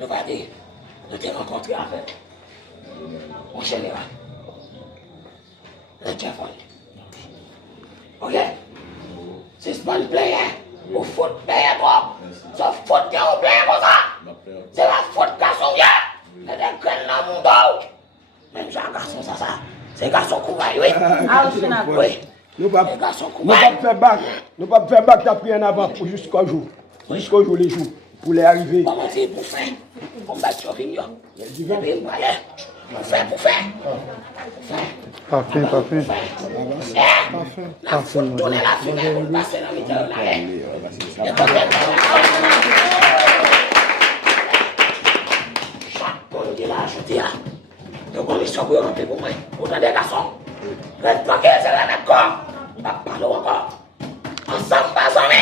nous va dire, nous t'ai rencontré avec mon général. Le chef. Ok? Si c'est pas le player, au foot, player toi. C'est foot qui est au player comme ça. C'est la faute garçon bien. C'est des graines dans mon dos. Même si un garçon, ça. C'est garçon courage, oui. Oui. Nous ne pouvons pas faire bac d'après en avant pour jusqu'au jour. Jusqu'au jour, les jours. Pour les arriver. Comment c'est pour faire? Pour battre sur Vignon. Pour faire. Parfait. La faute tourner la finale pour passer dans le milieu de la chaque monde qui l'a acheté là. Donc on est sur pour rentrer pour moi. Autant des garçons. Reste tranquille, c'est la même corps. Pas parler encore. Ensemble, pas ensemble.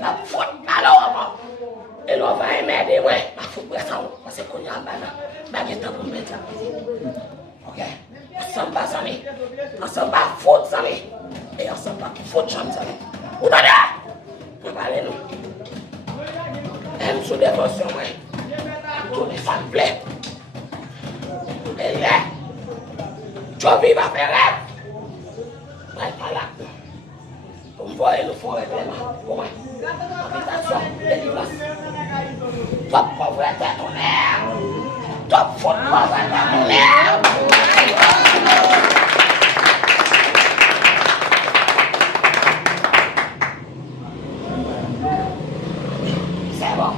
La faute, parler encore. Et l'on va aimer, ouais. La faute, parce qu'on y a un banane. Baguette pour mettre ça. Ok? Ensemble, pas ensemble. Ensemble, pas faute, ensemble. Et ensemble, pas faute, ensemble. Autant de. On va aller nous. Même sous dévotion, moi. Tout les femmes plaît. Et là, tu vas vivre à faire rêve. Ouais, pas là. Pour me voir, nous font règlement. Comment? Habitation, délivrance. Top pauvreté, ton air. Top faute, pauvreté, ton air. C'est bon.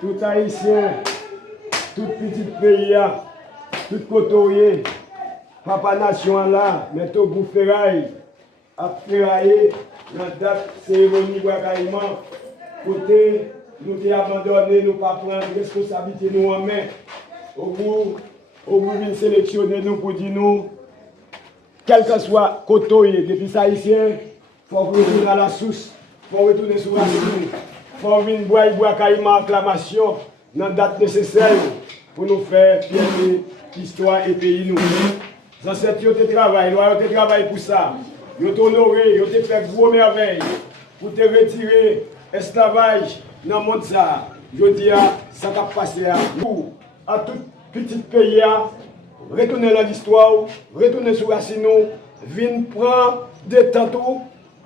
Tout haïtien, tout petit pays, tout côtoyer, papa nation là, mettez au bout ferraille, à ferrailler, dans la date cérémonie de côté nous t'avons abandonné, nous pas prendre responsabilité nous en main. Au bout, de sélectionner nous pour dire nous, quel que soit côté, depuis ça ici, il faut retourner à la source, il faut retourner sur la source, il faut venir boire carrément acclamation dans la date nécessaire pour nous faire fierté, histoire et pays nous. Les ancêtres, ils ont travaillé, ils ont travaillé pour ça. Ils ont honoré, ils ont fait gros merveilles pour te retirer l'esclavage dans le monde. Je dis, ça va passer à tout petit pays, retourner dans l'histoire, retourner sur la sino, venir prendre des temps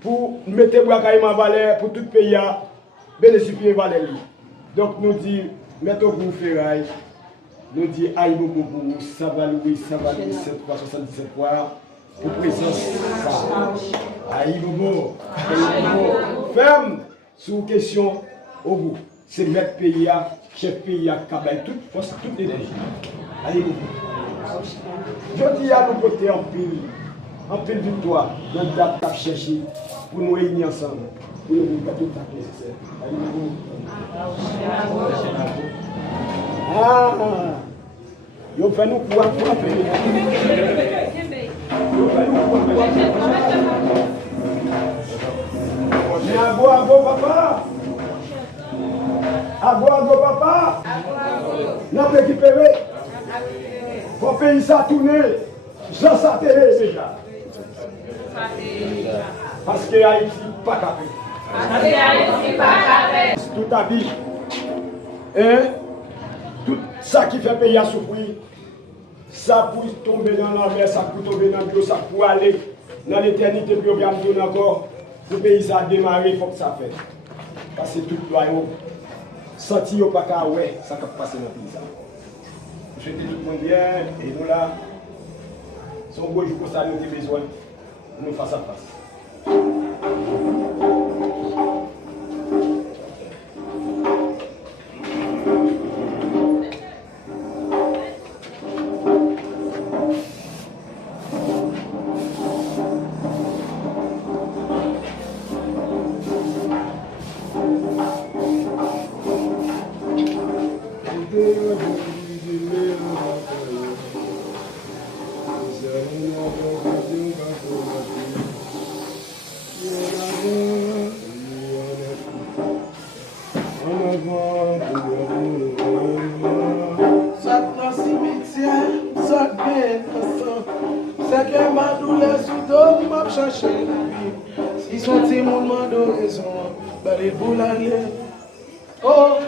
pour mettre les bras en valeur pour tout le pays, bénéficier de valeur. Donc nous disons, mettons pour ferraille, nous disons, aïe, boubou, ça va louer 7 fois, 77 fois, pour présence. Aïe, boubou, ferme, sous question au bout. C'est mettre pays, chef pays, cabane, toute force, toute énergie. Aïe, boubou. Je dis à nous côté en pile victoire, dans le date à chercher pour nous réunir ensemble, pour nous faire tout à nécessaire. Aïe, boubou. Ah, yo fait nous pour appeler. Abo papa. Abo papa. N'a pas récupéré. Pour pays ça tourner. Jean ça déjà. Parce que Haïti pas capé. Tout habille. Hein? Tout ça qui fait payer à souffrir, ça pour tomber dans la mer, ça pour tomber dans l'eau, ça pour aller dans l'éternité, puis on va me donner encore. Le pays ça a démarré, il faut que ça fait. Parce que tout le monde, senti au pas qu'à ouais, ça va passer dans le pays. Je souhaite tout le monde bien, et nous là, son beau jour pour ça, nous avons besoin, nous face à face. Si son petit monde m'a donné raison, balé pour l'aller. Oh,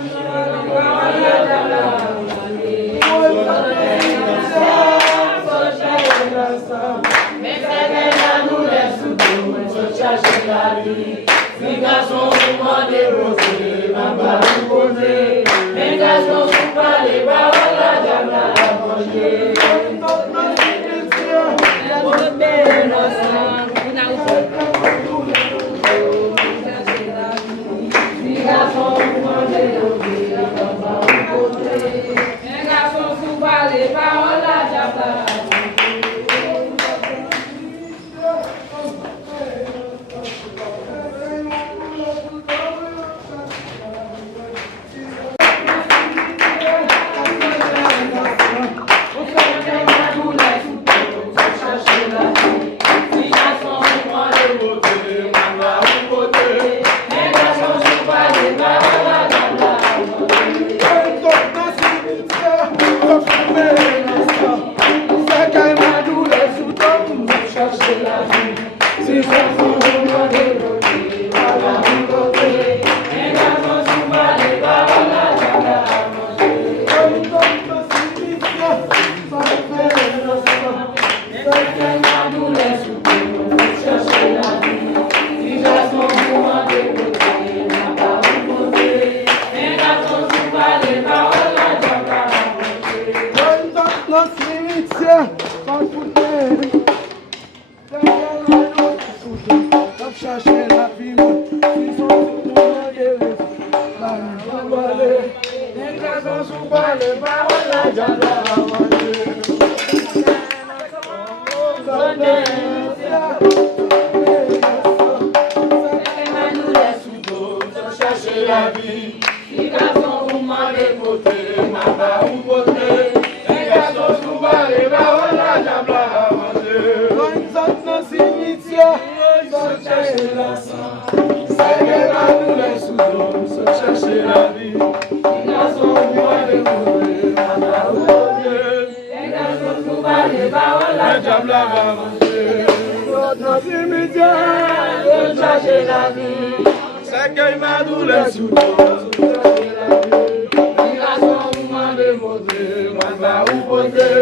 dans le cimetière, je cherche la vie. C'est qu'il m'a douleur sous l'eau, je cherche la vie. Les garçons m'ont démontré, moi va où poser.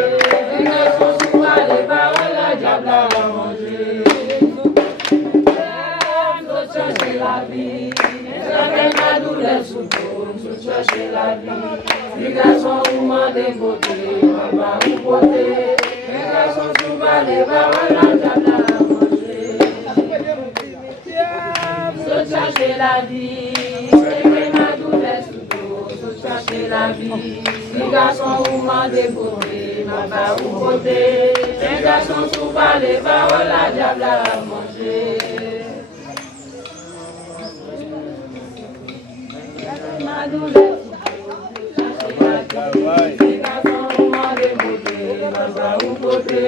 Les garçons souvent les paroles, la diable a mangé. Je cherche la vie. C'est qu'il m'a douleur sous l'eau, je cherche la vie. Les garçons m'ont démontré, moi va où poser. Les garçons souvent les paroles, la diable a mangé. Je cherche la vie, c'est que ma douleur sous l'eau, je cherche la vie. Les garçons où m'ont dévoré, ma part où côté. Les garçons souvent les paroles, la diable a mangé. Ma douleur sous l'eau, je cherche la vie. Les garçons où m'ont dévoré, ma part où côté.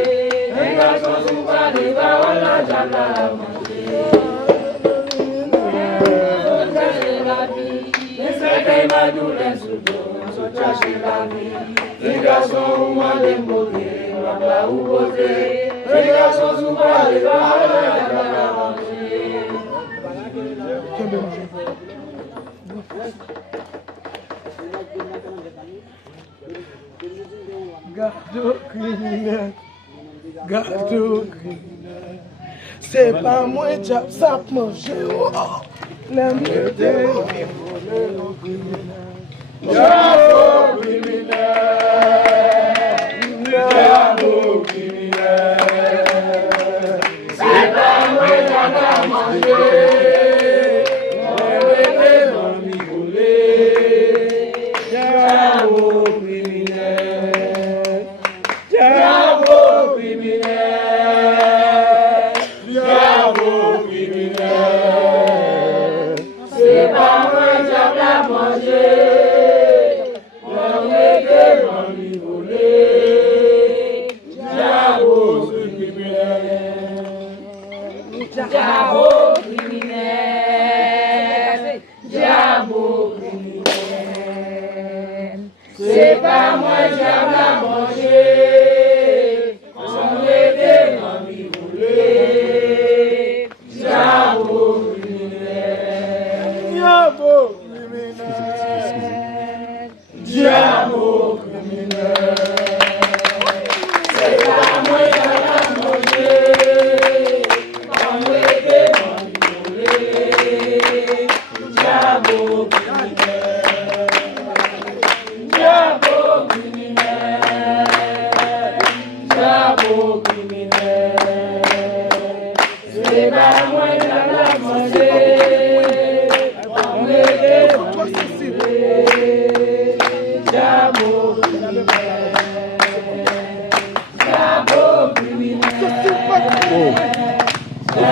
Les garçons souvent les paroles, la diable a mangé. C'est ma douleur sous l'eau, je cherche la vie. Les garçons m'ont démodé, ma part où poser. Les garçons souvent les paroles, la diable a mangé. Garde criminel, garde criminel. C'est pas moi qui a ça manger. L'aime de Diabo criminel, diabo criminel. C'est pas moi qui a mangé, on m'y voler. Diabo criminel, diabo criminel, diabo criminel. C'est pas moi qui a mangé. Diabo criminel, diabo criminel. C'est pas moi qui a mangé, on était dans m'y voler. Diabo criminel, diabo criminel, diabo criminel. C'est pas moi qui a mangé. C'est pas moi qui a mangé, on m'aider dans m'y voler. Diabo criminel, diabo criminel,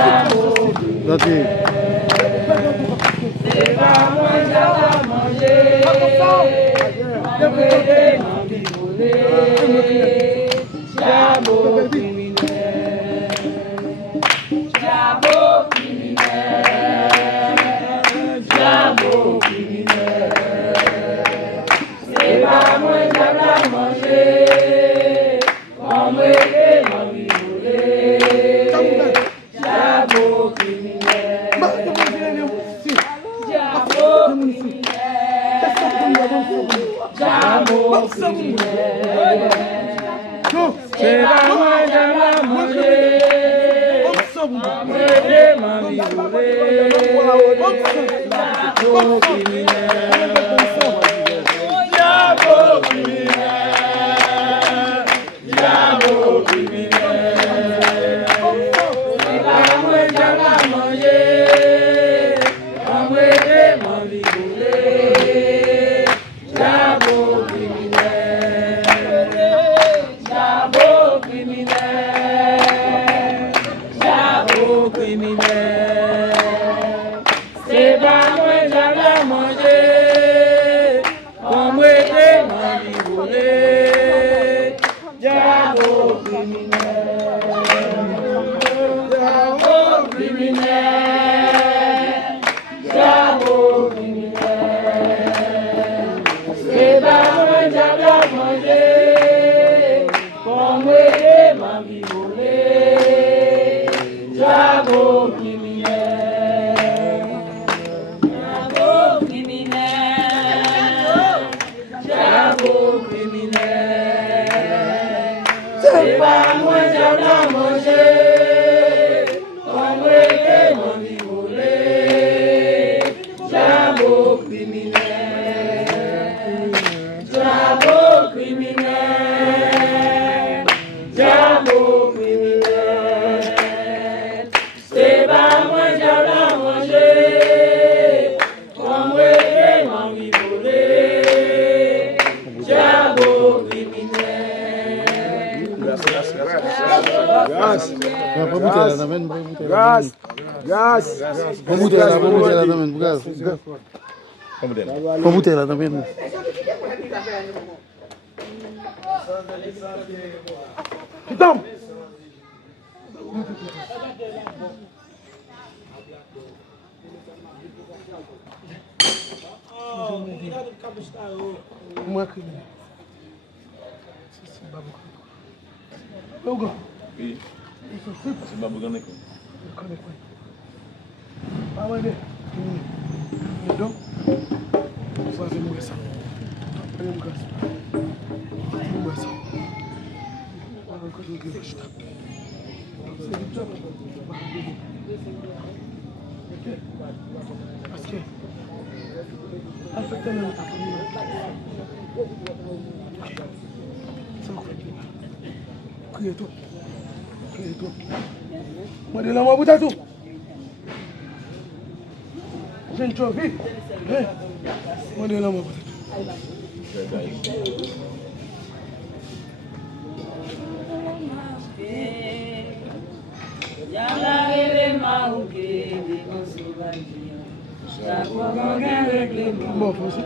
diabo criminel. C'est pas moi qui a mangé, on m'aider dans m'y voler. Diabo criminel. Diabo criminel, c'est pas moi qui a mangé, on m'aider dans m'y voler. Diabo criminel, diabo criminel, diabo criminel, c'est pas moi qui a mangé, on m'aider dans m'y voler. Diabo criminel, diabo criminel, diabo criminel. C'est pas moi qui a mangé, on m'aider dans m'y voler. Diabo criminel, diabo criminel, diabo criminel. C'est pas moi qui a mangé, on m'aider dans m'y voler. Grâce. Grâce. Bon bouteille là, dans grâce. Bon bouteille là, dans Qui tombe? Moi que Ogo. Oui. C'est pas beaucoup d'accord. Ah ouais. Mais donc, vous avez mourir ça. Allez, mon gars. Mourir ça. Encore une fois, je tape. C'est du job. Parce que, affectez-le ta famille. C'est quoi? Criez tout. Criez tout. Moi, de là, moi, vous t'as tout. J'ai une chose, vite. Moi, de là, moi, vous t'as tout. Bon, faut aussi.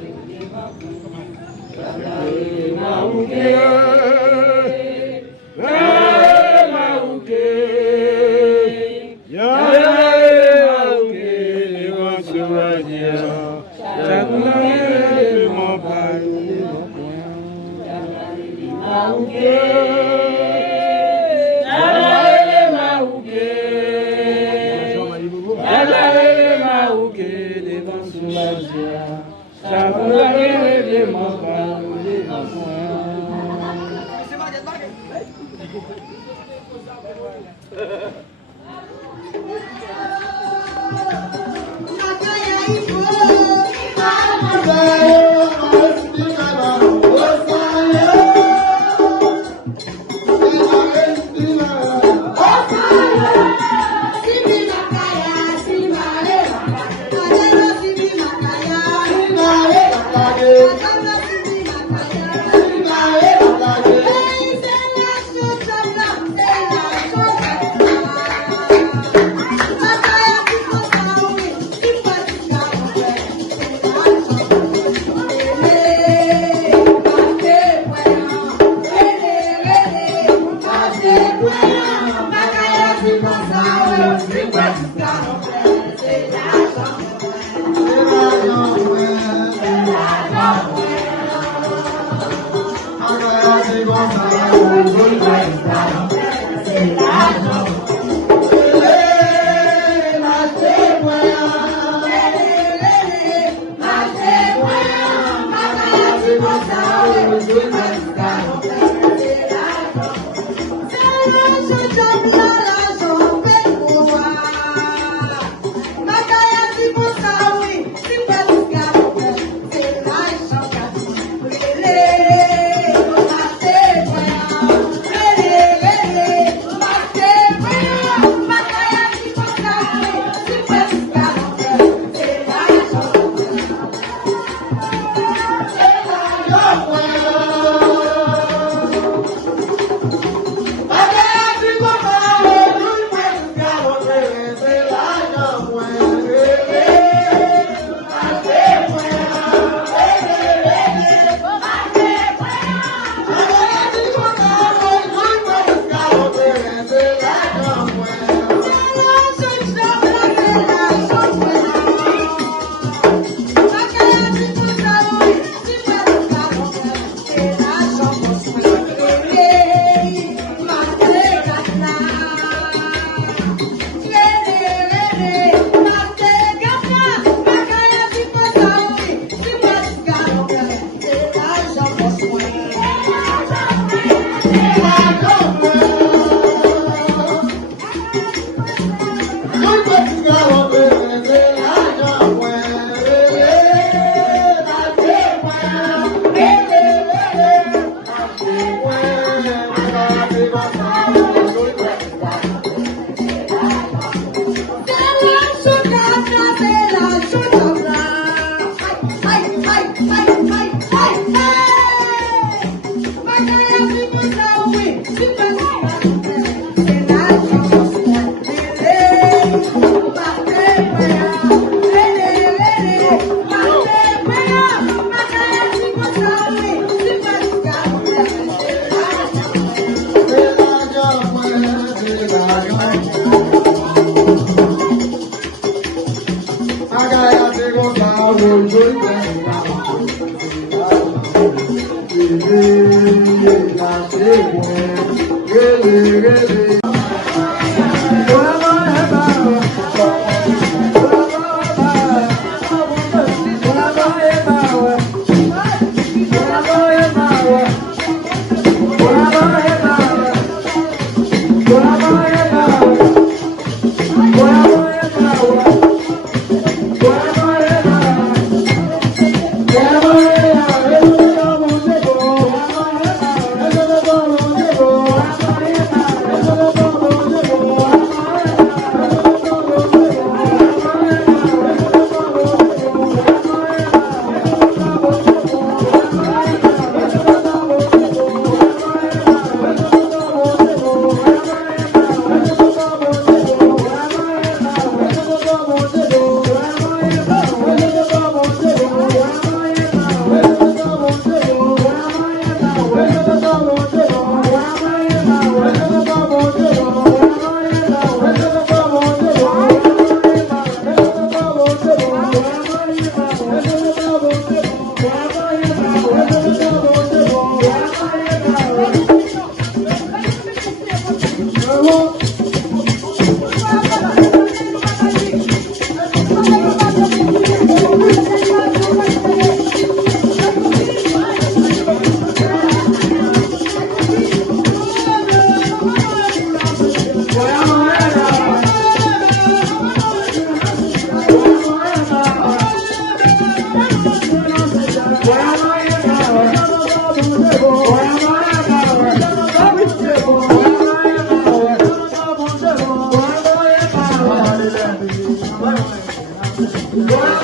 Let's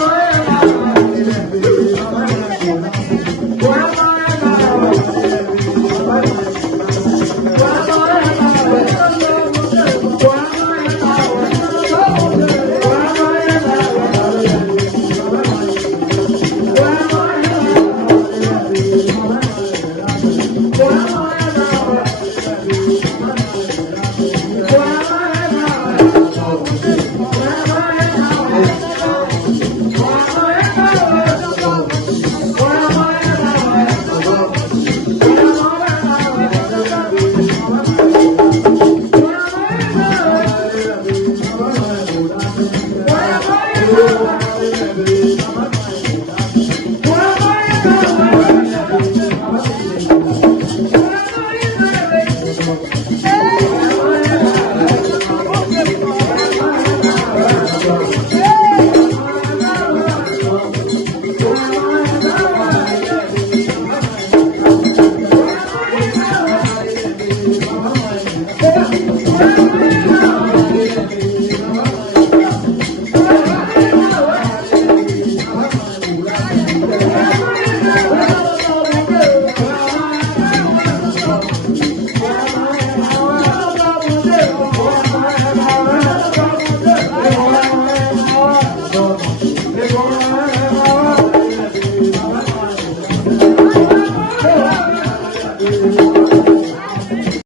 go.